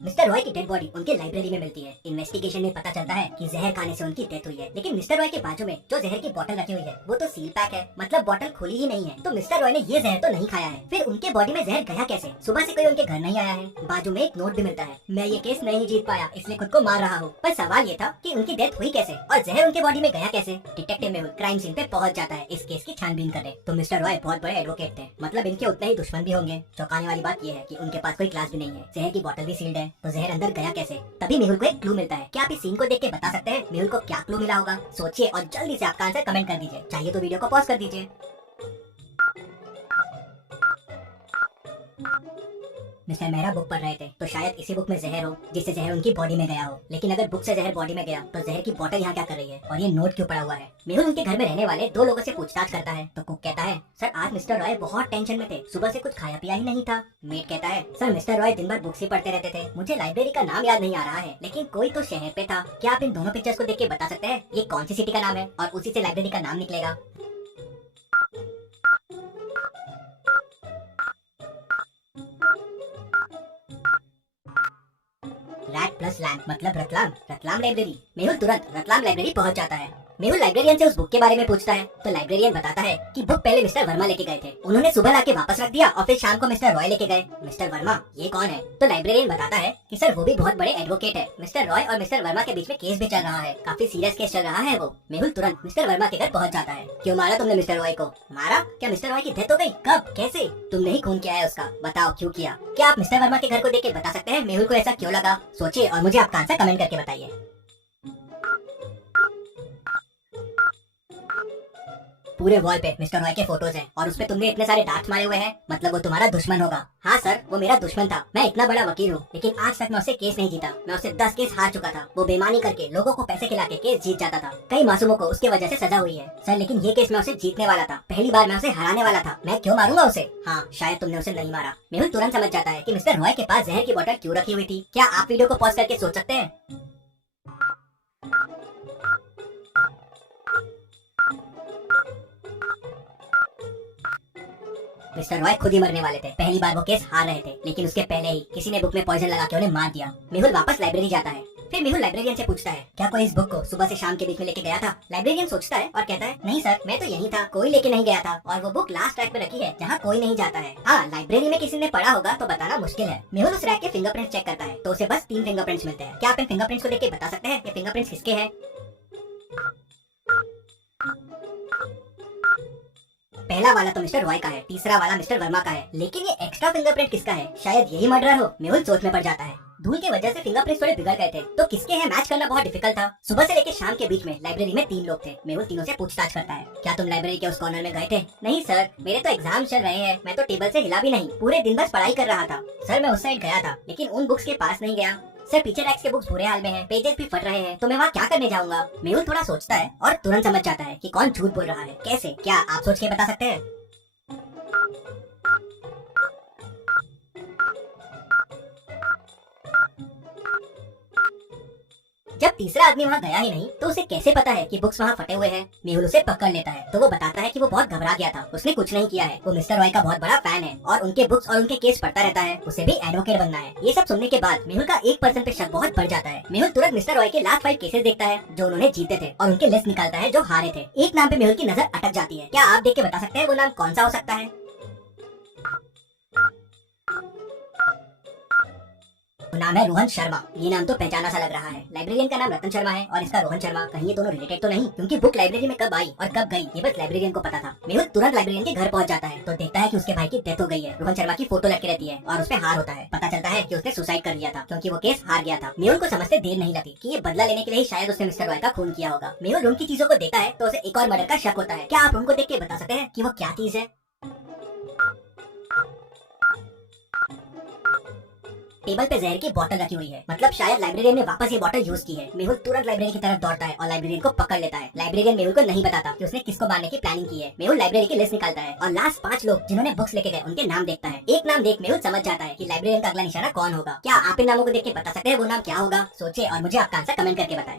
Mister Roy की dead body उनके library में मिलती है। इन्वेस्टिगेशन में पता चलता है कि जहर खाने से उनकी डेथ हुई है, लेकिन मिस्टर रॉय के बाजू में जो जहर की बोतल रखी हुई है वो तो सील पैक है, मतलब बोतल खुली ही नहीं है। तो मिस्टर रॉय ने ये जहर तो नहीं खाया है। फिर उनके बॉडी में जहर गया कैसे? सुबह से कोई उनके घर नहीं आया है। बाजू में एक नोट भी मिलता है, मैं ये केस नहीं जीत पाया इसलिए खुद को मार रहा हूँ। पर सवाल ये था कि उनकी डेथ हुई कैसे और जहर उनके बॉडी में गया कैसे? डिटेक्टिव मेहुल क्राइम सीन पे पहुंच जाता है इस केस की छानबीन करने। तो मिस्टर रॉय बहुत बड़े एडवोकेट थे, मतलब इनके उतने ही दुश्मन भी होंगे। चौंकाने वाली बात यह है कि उनके पास कोई क्लास भी नहीं है। जहर की बोतल भी सील्ड है, तो जहर अंदर गया कैसे? तभी मेहुल को एक क्लू मिलता है। क्या आप इस सीन को देख के बता सकते हैं मेहुल को क्या क्लू मिला होगा? सोचिए और जल्दी से आपका आंसर कमेंट कर दीजिए। चाहिए तो वीडियो को पॉज कर दीजिए। मिस्टर मेहरा बुक पढ़ रहे थे, तो शायद इसी बुक में जहर हो जिससे जहर उनकी बॉडी में गया हो। लेकिन अगर बुक से जहर बॉडी में गया तो जहर की बोतल यहाँ क्या कर रही है और ये नोट क्यों पड़ा हुआ है? मेहुल उनके घर में रहने वाले दो लोगों से पूछताछ करता है, तो कुक कहता है सर आज मिस्टर रॉय बहुत टेंशन में थे, सुबह से कुछ खाया पिया ही नहीं था। मेट कहता है सर मिस्टर रॉय दिन भर बुक्स ही पढ़ते रहते थे, मुझे लाइब्रेरी का नाम याद नहीं आ रहा है, लेकिन कोई तो शहर पे था। क्या आप इन दोनों पिक्चर्स को देख के बता सकते हैं ये कौन सी सिटी का नाम है और उसी से लाइब्रेरी का नाम निकलेगा? रैट प्लस लैम्प मतलब रतलाम। रतलाम लाइब्रेरी। मेहुल तुरंत रतलाम लाइब्रेरी पहुंच जाता है। मेहुल लाइब्रेरियन से उस बुक के बारे में पूछता है, तो लाइब्रेरियन बताता है कि बुक पहले मिस्टर वर्मा लेके गए थे, उन्होंने सुबह लाके वापस रख दिया और फिर शाम को मिस्टर रॉय लेके गए। मिस्टर वर्मा ये कौन है? तो लाइब्रेरियन बताता है कि सर वो भी बहुत बड़े एडवोकेट है। मिस्टर रॉय और मिस्टर वर्मा के बीच में केस भी चल रहा है, काफी सीरियस केस चल रहा है वो। मेहुल तुरंत मिस्टर वर्मा के घर पहुंच जाता है। क्यों मारा तुमने मिस्टर रॉय को? मारा? क्या मिस्टर रॉय की डेथ हो गई? कब? कैसे? तुमने ही खून किया है उसका, बताओ क्यों किया? क्या आप मिस्टर वर्मा के घर को देख के बता सकते हैं मेहुल को ऐसा क्यों लगा? सोचिए और मुझे आपका आंसर कमेंट करके बताइए। पूरे वॉल पे मिस्टर रॉय के फोटोज हैं और उसपे तुमने इतने सारे डार्ट्स मारे हुए हैं, मतलब वो तुम्हारा दुश्मन होगा। हाँ सर वो मेरा दुश्मन था, मैं इतना बड़ा वकील हूँ, लेकिन आज तक मैं उससे केस नहीं जीता। मैं उससे 10 केस हार चुका था। वो बेईमानी करके लोगों को पैसे खिला के केस जीत जाता था। कई मासूमों को उसके वजह से सजा हुई है सर, लेकिन ये केस मैं उसे जीतने वाला था। पहली बार मैं उसे हराने वाला था, मैं क्यों मारूंगा उसे? हाँ शायद तुमने उसे नहीं मारा। मेहुल तुरंत समझ जाता है कि मिस्टर रॉय के पास जहर की बोतल क्यों रखी हुई थी। क्या आप वीडियो को पॉज करके सोच सकते हैं? मिस्टर रॉय खुद ही मरने वाले थे। पहली बार वो केस हार रहे थे, लेकिन उसके पहले ही किसी ने बुक में पॉइजन लगा के उन्हें मार दिया। मेहुल वापस लाइब्रेरी जाता है। फिर मेहुल लाइब्रेरियन से पूछता है क्या कोई इस बुक को सुबह से शाम के बीच में लेके गया था? लाइब्रेरियन सोचता है और कहता है नहीं सर मैं तो यही था, कोई लेके नहीं गया था और वो बुक लास्ट रैक पे रखी है जहाँ कोई नहीं जाता है। हाँ लाइब्रेरी में किसी ने पढ़ा होगा तो बताना मुश्किल है। मेहुल उस रैक के फिंगरप्रिंट्स चेक करता है तो उसे बस 3 फिंगरप्रिंट्स मिलते हैं। क्या आप इन फिंगरप्रिंट्स को देख के बता सकते हैं ये फिंगरप्रिंट्स किसके हैं? पहला वाला तो मिस्टर रॉय का है, तीसरा वाला मिस्टर वर्मा का है, लेकिन ये एक्स्ट्रा फिंगरप्रिंट किसका है? शायद यही मर्डर हो। मेहुल सोच में पड़ जाता है। धूल की वजह से फिंगरप्रिंट्स थोड़े बिगड़ गए थे, तो किसके हैं मैच करना बहुत डिफिकल्ट था। सुबह से लेकर शाम के बीच में लाइब्रेरी में 3 लोग थे। मेहुल तीनों से पूछताछ करता है क्या तुम लाइब्रेरी के उस कॉर्नर में गए थे? नहीं सर मेरे तो एग्जाम चल रहे हैं, मैं तो टेबल से हिला भी नहीं, पूरे दिन बस पढ़ाई कर रहा था। सर मैं उस साइड गया था लेकिन उन बुक्स के पास नहीं गया। सर पीछे रैक्स के बुक्स बुरे हाल में हैं, पेजेस भी फट रहे हैं, तो मैं वहाँ क्या करने जाऊंगा? मेहुल थोड़ा सोचता है और तुरंत समझ जाता है कि कौन झूठ बोल रहा है। कैसे? क्या आप सोच के बता सकते हैं? जब तीसरा आदमी वहाँ गया ही नहीं तो उसे कैसे पता है कि बुक्स वहाँ फटे हुए हैं? मेहुल उसे पकड़ लेता है तो वो बताता है कि वो बहुत घबरा गया था, उसने कुछ नहीं किया है। वो मिस्टर रॉय का बहुत बड़ा फैन है और उनके बुक्स और उनके केस पढ़ता रहता है, उसे भी एडवोकेट बनना है। ये सब सुनने के बाद मेहुल का 1% पे शक बहुत बढ़ जाता है। मेहुल तुरंत मिस्टर रॉय के लास्ट 5 केसेस देखता है जो उन्होंने जीते थे और उनके लिस्ट निकालता है जो हारे थे। एक नाम पे मेहुल की नजर अटक जाती है। क्या आप देख के बता सकते हैं वो नाम कौन सा हो सकता है? वो नाम है रोहन शर्मा। ये नाम तो पहचाना सा लग रहा है। लाइब्रेरियन का नाम रतन शर्मा है और इसका रोहन शर्मा, कहीं ये दोनों रिलेटेड तो नहीं? क्योंकि बुक लाइब्रेरी में कब आई और कब गई ये बस लाइब्रेरियन को पता था। मेहुल तुरंत लाइब्रेरियन के घर पहुंच जाता है तो देखता है कि उसके भाई की डेथ हो गई है। रोहन शर्मा की फोटो लटकी रहती है और उसपे हार होता है। पता चलता है कि उसने सुसाइड कर लिया था क्योंकि वो केस हार गया था। मेहुल को समझते देर नहीं लगी कि ये बदला लेने के लिए शायद उसने मिस्टर रॉय का खून किया होगा। मेहुल रूम की चीजों को देखता है तो उसे एक और मर्डर का शक होता है। क्या आप रूम को देख के बता सकते हैं कि वो क्या चीज है? टेबल पे जहर की बोतल रखी हुई है, मतलब शायद लाइब्रेरियन ने वापस ये बोतल यूज की है। मेहुल तुरंत लाइब्रेरी की तरफ दौड़ता है और लाइब्रेरियन को पकड़ लेता है। लाइब्रेरियन मेहुल को नहीं बताता कि उसने किसको मारने की प्लानिंग की है। मेहुल लाइब्रेरी की लिस्ट निकालता है और लास्ट 5 लोग जिन्होंने बुक्स लेके गए उनके नाम देखता है। एक नाम देख मेहुल समझ जाता है कि लाइब्रेरियन का अगला निशाना कौन होगा। क्या आप इन नामों को देख के बता सकते हैं वो नाम क्या होगा? सोचिए और मुझे आपका आंसर कमेंट करके बताएं।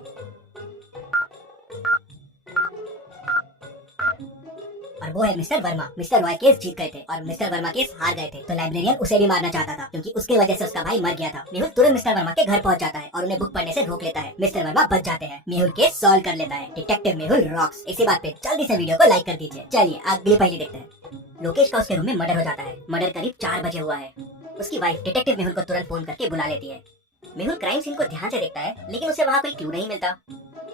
और वो है Mister Verma. Mister Roy case जीत गए थे और मिस्टर वर्मा केस हार गए थे, तो लाइब्रेरियन उसे भी मारना चाहता था क्योंकि उसकी वजह से उसका भाई मर गया था। मेहुल तुरंत मिस्टर वर्मा के घर पहुंच जाता है और उन्हें बुक पढ़ने से रोक लेता है। मिस्टर वर्मा बच जाते हैं। मेहुल केस सॉल्व कर लेता है। Detective Mehul rocks. इसी बात पे जल्दी से वीडियो को लाइक कर दीजिए। चलिए अगली पहली देखते हैं। लोकेश का उसके रूम में मर्डर हो जाता है। मर्डर करीब 4 बजे हुआ है। उसकी वाइफ डिटेक्टिव मेहुल को तुरंत फोन करके बुला लेती है। मेहुल क्राइम सीन को ध्यान से देखता है लेकिन उसे वहाँ कोई क्लू नहीं मिलता।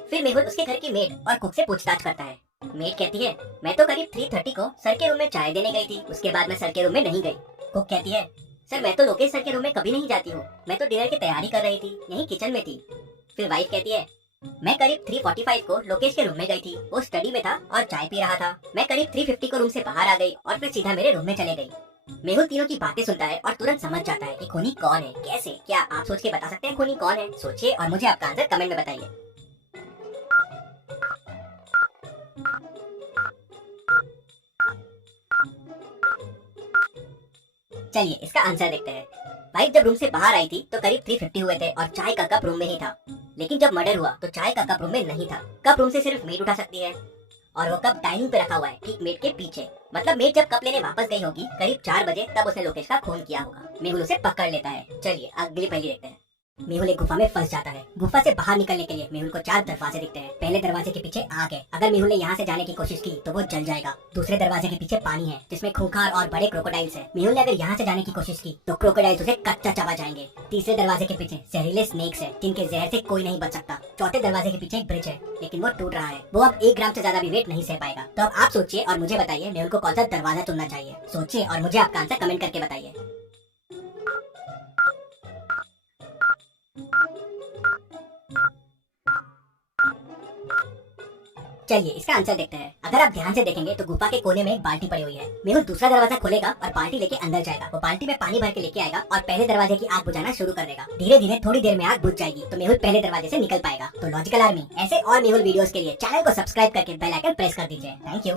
फिर मेहुल उसके घर की मेड और कुक से पूछताछ करता है। मेड कहती है मैं तो करीब 3:30 को सर के रूम में चाय देने गई थी, उसके बाद मैं सर के रूम में नहीं गई। कुक कहती है सर मैं तो लोकेश सर के रूम में कभी नहीं जाती हूँ, मैं तो डिनर की तैयारी कर रही थी, यही किचन में थी। फिर वाइफ कहती है मैं करीब 3:45 को लोकेश के रूम में गई थी, वो स्टडी में था और चाय पी रहा था। मैं करीब 3:50 को रूम से बाहर आ गई और फिर सीधा मेरे रूम में चले गई। मेहुल तीनों की बातें सुनता है और तुरंत समझ जाता है कि खूनी कौन है। कैसे? क्या आप सोच के बता सकते हैं खूनी कौन है? सोचिए और मुझे आपका आंसर कमेंट में बताइए। चलिए इसका आंसर देखते हैं। वाइफ जब रूम से बाहर आई थी तो करीब 3:50 हुए थे और चाय का कप रूम में ही था। लेकिन जब मर्डर हुआ तो चाय का कप रूम में नहीं था। कप रूम से सिर्फ मेड उठा सकती है और वो कप डाइनिंग पे रखा हुआ है, ठीक मेड के पीछे। मतलब मेड जब कप लेने वापस गई होगी करीब 4 बजे, तब उसने लोकेश का खून किया होगा। मेहुल उसे पकड़ लेता है। चलिए अगली पहली देखते हैं। मेहुल एक गुफा में फंस जाता है। गुफा से बाहर निकलने के लिए मेहुल को 4 दरवाजे दिखते हैं। पहले दरवाजे के पीछे आग है। अगर मेहुल ने यहाँ से जाने की कोशिश की तो वो जल जाएगा। दूसरे दरवाजे के पीछे पानी है जिसमें खूंखार और बड़े क्रोकोडाइल्स है। मेहुल ने अगर यहाँ से जाने की कोशिश की तो क्रोकोडाइल्स उसे कच्चा चबा जाएंगे। तीसरे दरवाजे के पीछे जहरीले स्नेक्स है जिनके जहर से कोई नहीं बच सकता। चौथे दरवाजे के पीछे एक ब्रिज है लेकिन वो टूट रहा है, वो अब 1 ग्राम से ज्यादा भी वेट नहीं सह पाएगा। तो अब आप सोचिए और मुझे बताइए मेहुल को कौन सा दरवाजा चुनना चाहिए। सोचिए और मुझे आपका आंसर कमेंट करके बताइए। चलिए इसका आंसर देखते हैं। अगर आप ध्यान से देखेंगे तो गुफा के कोने में एक बाल्टी पड़ी हुई है। मेहुल दूसरा दरवाजा खोलेगा और बाल्टी लेके अंदर जाएगा। वो बाल्टी में पानी भर के लेके आएगा और पहले दरवाजे की आग बुझाना शुरू कर देगा। धीरे धीरे थोड़ी देर में आग बुझ जाएगी तो मेहुल पहले दरवाजे से निकल पाएगा। तो लॉजिकल आर्मी ऐसे और मेहुल वीडियोस के लिए चैनल को सब्सक्राइब करके बेल आइकन प्रेस कर दीजिए। Thank you.